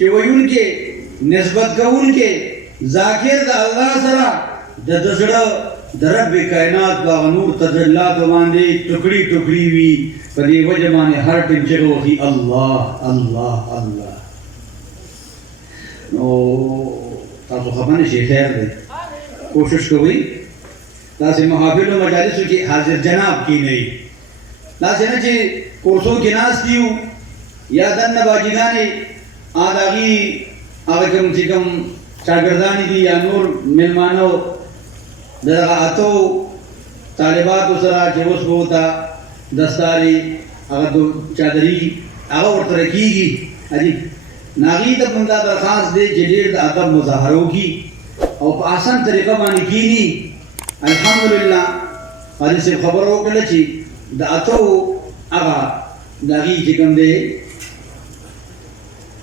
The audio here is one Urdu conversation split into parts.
چې ویونکې نسبت کوونکې ذاکر د الله سره د زړه د رب کائنات باغ نور تجلات باندې ټوکړي ټوکړي وي په دې وجه باندې هر ټیم چې وږي الله الله الله. نو تاسو خبرونه شي خیر دی کوشش کوئ داسې محافل او مجالسو کې حاضر جناب کی نه وي داسې نه چې کورسو کې ناست یو یا دننه باجیګانې هغې هغه کوم چې کوم شاګردان دي یا نور مېلمانه د دغه اتو طالباتو سره چې اوس به ورته دستارې هغه چادري هغه ورته کېږي عجیب نو هغې ته موږ دا درخواست دی چې ډېر د ادب مظاهره وکړي او په اسان طریقه باندې کښېني. الحمدلله قاضي صاحب خبره وکړله چې د اتو هغه د هغې چې کوم دی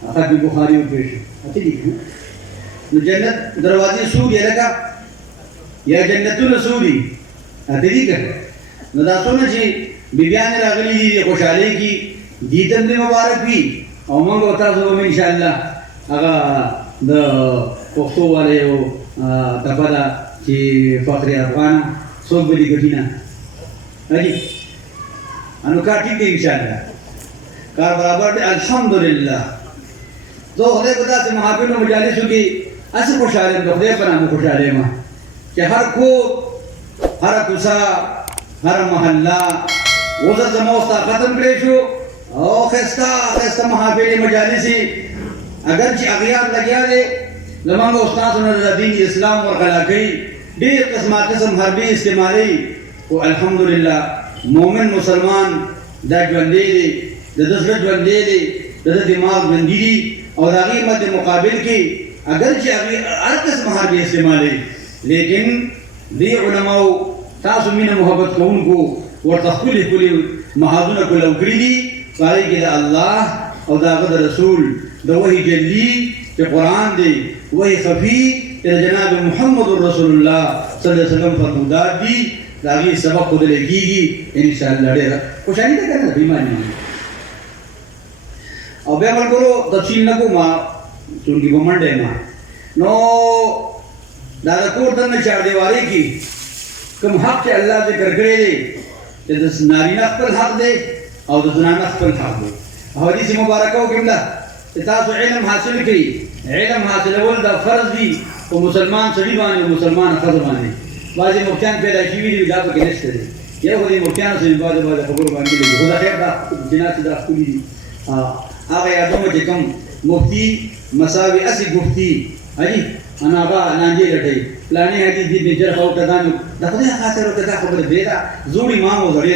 هغه بخاري وپېښ اته دي نو جنت دروازې څو دي لکه یا جنتونه څو دي اته دي که نو دا څونه چې بیبیانې راغلي دي د خوشحالۍ کې دې ته هم مبارک وي او موږ او تاسو به انشاءالله هغه د پښتو والیو دفعه ده چې فخر افغان څوک به دې ګټي نه حاجي نو کار ټیک دی انشاءالله کار برابر دی الحمدلله. زه خدای په داسې محافلو مجالسو کې هسې خوشحاله یم د خدای په نامه خوشحاله یم چې هر کور هره کوڅه هره محله عذر زما اوس تا ختم کړی شو او ښایسته ښایسته محافلې مجالسې اگر چې اغیار لګیا دی زمونږ استادو نه د دین اسلام ورغلا کوي ډېر قسمه قسم حربي استعمالوي خو الحمدلله مومن مسلمان دا ژوندی دی د ده زړه ژوندی دی د ده دماغ ژوندي دي او د هغې مد مقابل کې اگر چې هغې هر قسم حربي استعمالوي لیکن دې علماو تاسو مینه محبت کوونکو ورته ښکلي ښکلي محاذونه کلو کړي دي په هغې کې د الله او د هغه د رسول د وحي جلي چې قرآن دی وحي خفي چې د جناب محمد رسول الله صلی الله علیه وسلم فرمودات دي د هغې سبق ښودلی کېږي انشاءالله ډېره خوشحالي ده که نه بیماني او بیا ملګرو تفصیل نه کوم چونکې په منډه یم نو دا د کور دننه چاردیوارۍ کې کوم حق چې الله ذکر کړی دی چې د نارینه خپل حق دی او د زنانه خپل حق دی حدیث مبارکه وکړم ده چې تاسو علم حاصل کړئ علم حاصلول دا فرض دي په مسلمان سړي باندې او مسلمان ښځه باندې بعضې مفتیان پیدا شوي دي دا پکې نشته دی یو خو دې مفتیانو سره بعضې خبرو باندې لګي خو دا خیر دا جنات دا ښکلي دي هغه یادومه چې کوم مفتي مساوي اسې گفتي حاجي انا هغه لانجې لټوي پلانې حدیث دي بېچره خو ورته دا نو د خدای خاطر ورته دا خبره دی دا زوړ امام او زړې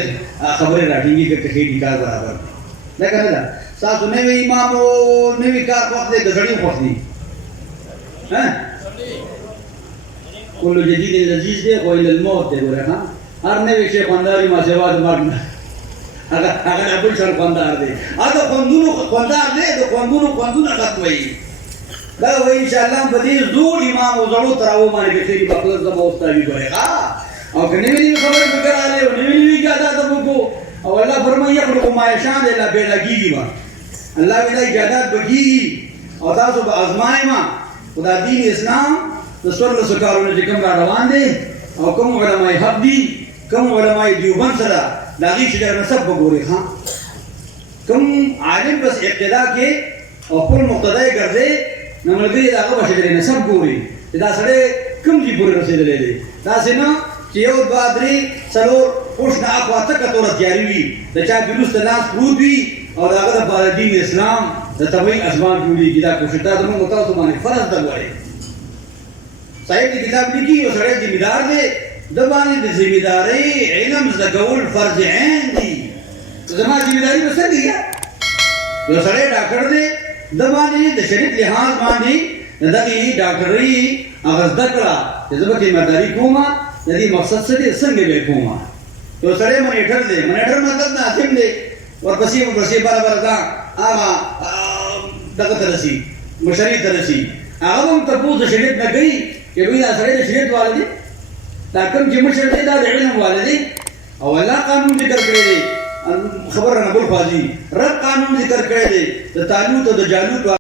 خبرې راټینګي که ښې کار برابر دا که نه ده ستاسو نوی امام او نوی کار خوښ دی که زړې خوښ دي کل جدید لذیذ دی خو الا الموت دی ګوره ښه هر نوی شی خوندار وي ما سوا د مرګ نه هغه د بل شر خوندار دی هغه د خوندونو خوندار دی د خوندونو خوندونه ختموي دا وایي انشاءالله په دې زوړ امام او زړو تراو باندې که خیري بخلص زما استاوي ګورې ښه او که نوي نوي خبرې فکر راغلی او نوي نوي ایجادات به وکړو او الله فرمایي یخلق ما یشاء دی لا بې لګېږي به الله وایي دا ایجادات به کېږي او تاسو به ازمایم خو دا دین اسلام د څوارلسو کالونو چې کوم را روان دی او کوم علمای حق دي کوم علمای دیوبند سره د هغې چې ډېر نسب به ګورې ښه کوم عالم بس اقتدا کې او خپل مقتدا یې ګرځې نو ملګري د هغه به چې ډېر نسب ګوري چې دا سړی کوم ځای پورې رسېدلی دی داسې نه چې یو دوه درې څلور پوښ نه اخوا تکه توره تیاري وي د چا جلوس ته لاس پروت وي او د هغه دپاره دین اسلام د طبعي اسباب جوړېږي دا کوشش دا زموږ تاسو باندې فرض ده ګورئ صاحب د کتاب لیکي یو سړی ذمېدار دی د باندې د ذمېدارۍ علم زده کول فرض عین دي زما ذمېداري به څه دي یو سړی ډاکټر دی د باندې د شریف لحاظ باندې د دغې ډاکټرۍ هغه زده کړه چې زه به تیمارداري کوم د دې مقصد څه دی څنګه به یې کوم یو سړی منیټر دی منیټر مطلب ناظم دی ورپسې برابر دا هغه دغه ته رسي مشري ته رسي هغه هم تپوس د شریعت نه کوي چې دوی دا سړی د شریعت والا دی دا کوم چې مشر دی دا د علم والا دی او الله قانون ذکر کړی دی خبر نه بل خوا ځي رب قانون ذکر کړی دی د طالوت او د جالوت